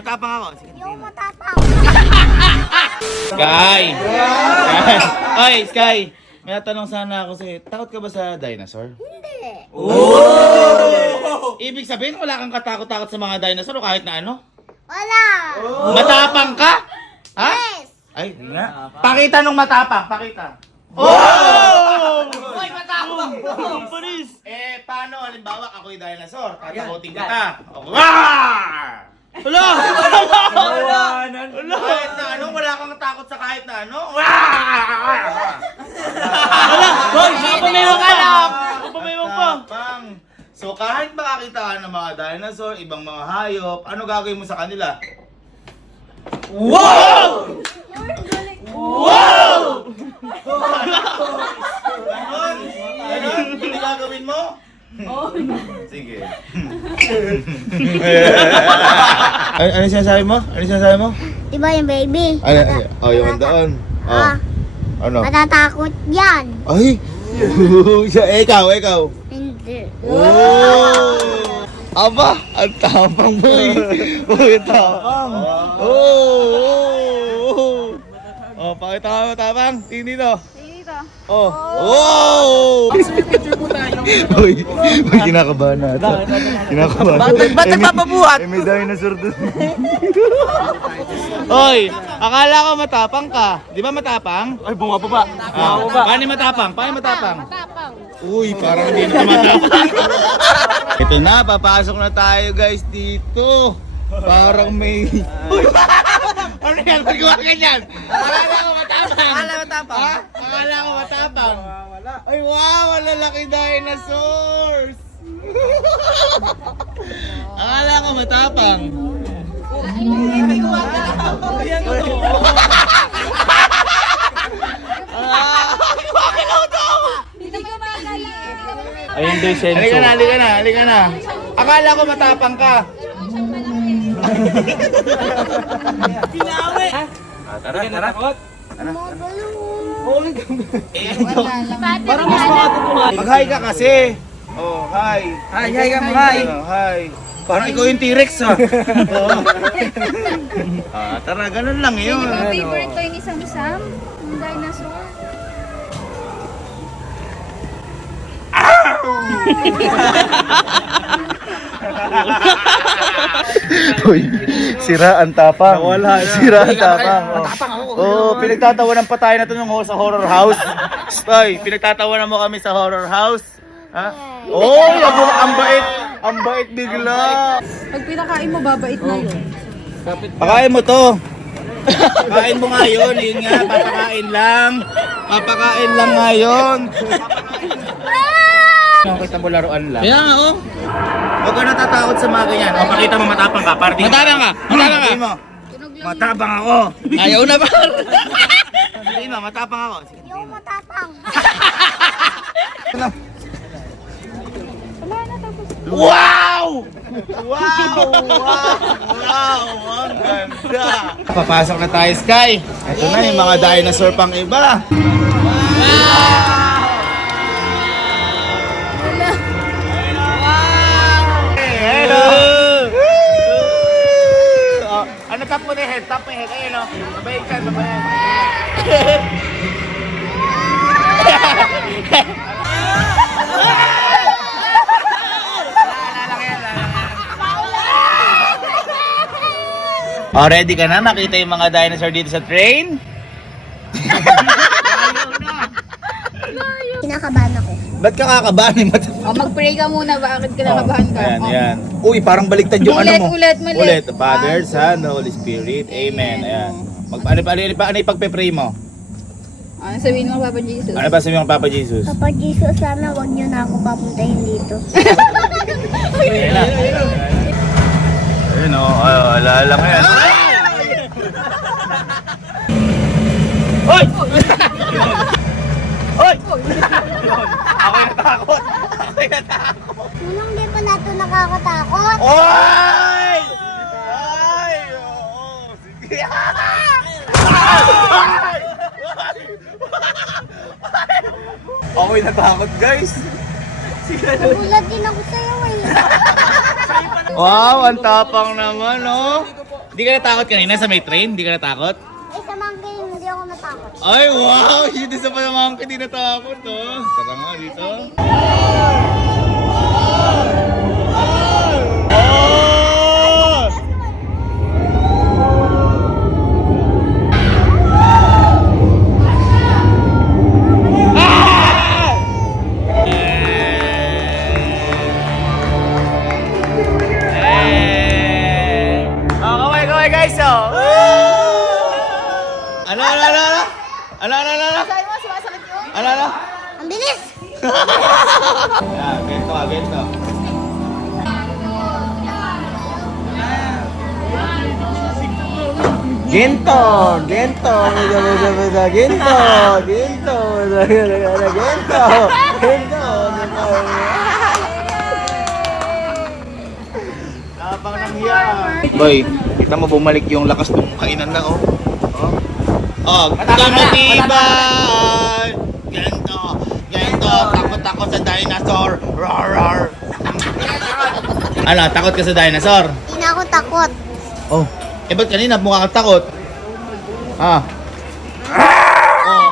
matapang ako. Sige, Yung sige. matapang. Sky! Ay, Sky! May natanong sana ako sa'yo. Takot ka ba sa dinosaur? Hindi. Ibig sabihin, wala kang katakot-takot sa mga dinosaur o kahit na ano? Wala. Matapang ka? Ha? Yes. Ay, hindi nga. Pakita nung matapang, pakita. Oh! Hoy, matapang! Paris! Paano? Halimbawa, ako'y dinosaur. Tatakotin kita. Wah! Wala! Kahit na ano, wala kang takot sa kahit na ano. Wah! Hoy, papamayong ka na! Papamayong pa! Matapang. So kahit makakita ka ng mga dinosaur, ibang mga hayop, ano gagawin mo sa kanila? Wow! Wow! Ganon? Ganon? Hindi gagawin mo? Sige. Ano sinasabi mo? Ano sinasabi mo? Diba yung baby? Oh, yung doon. Ah, Ano? matatakot yan. Ay! Ikaw. Hindi. Oh! Aba! Ang tapang mo eh! Uy, tapang! Oh! Oh, pakita ka mo tapang! Tingin dito! Oh! Oh! Uy, kinakabahan na ito. Kinakabahan. Ba't nagpapabuhat? May dinosaur doon. Hoy! Akala ko matapang ka. Di ba matapang? Ay, bumababa. Paano matapang? Matapang. Uy, parang hindi na matapang. Ito na, papasok na tayo guys dito. Parang may... Uy, ano yan? Ba't gawa ganyan? Akala ko matapang. Ha? Akala ko matapang. Ay, wow! Ang lalaki dinosaurs! Akala ko matapang. Ayun doon, Halika na. Akala ko matapang ka. Tara. Parang mas makatutuhan. Mag-hi ka kasi. Oh, hi. Hi ka mo, hi. Hi. Parang ikaw yung T-Rex ha. Oo. Tara, ganun lang yun. Yung favorite toy ni Samsam, yung dinosaur. Uy, sira ang tapang. Wala, sira ang tapang. Oh, pinagtatawanan pa tayo na ito sa horror house. Ay, pinagtatawanan mo kami sa horror house. Ha? Oh, ang bait bigla. Pag pinakain mo, babait na yun. Pakain mo to. Pakain mo nga yun nga, papakain lang. Papakain lang nga yun. Nakita mo laruan lang. Kaya nga, oh. Huwag ka natatakot sa mga ganyan. O, pakita mo matapang ka. Matapang ka. Sabihin mo. Matapang ako. Ayaw na ba? Sabihin mo, matapang ako. Sige. Yung matapang. Wow! Ang ganda! Papasok na tayo, Sky. Ito na yung mga dinosaur pang iba. Hello! Oh, ano tap mo na head? Tap mo head. Ayun o. Babayin ka, babayin. Oh, ready ka na? Nakita yung mga dinosaur dito sa train? Kinakabahan ako. Ba't ka kakabahan ni Mat? O, mag-pray ka muna. Bakit kinakabahan ka? Ayan, O. ayan. Uy, parang baliktad yung Ulit, ano mo. ulit, mali. Ulit. The Father, Son, the Holy Spirit. Amen. Ayan. Ano yung pagpe-pray mo? Ano sabihin mo, Papa Jesus? Ano ba sabihin ng Papa Jesus? Papa Jesus, sana wag niyo na ako papuntahin dito. Ayun na. Ayun o. Alala ko yan. Hoy! Hoy! Ako'y natakot. Nung di pa nato nakakatakot. Oy! Ay! Oo, sige. Ako'y natakot, guys. Nagulat din ako sa'yo eh. Wow, ang tapang naman, oh. Di ka natakot kanina sa may train? Di ka natakot? Eh, sa monkey, hindi ako natakot. Ay, wow! Shit, isa pa naman ka di natakot, oh. Tara nga dito. Oh! Oh, kaway guys, oh! Ano? Ano? Ang bilis! Yan, gento. Napang nangyari. Boy, kita mo bumalik yung lakas ng kainan na, oh. Oh, matibay! Gento, takot ako sa dinosaur. Roar. Ano, takot ka sa dinosaur? Hindi na ako takot. Oh, ba't kanina mukha kang takot? Ah. Oh.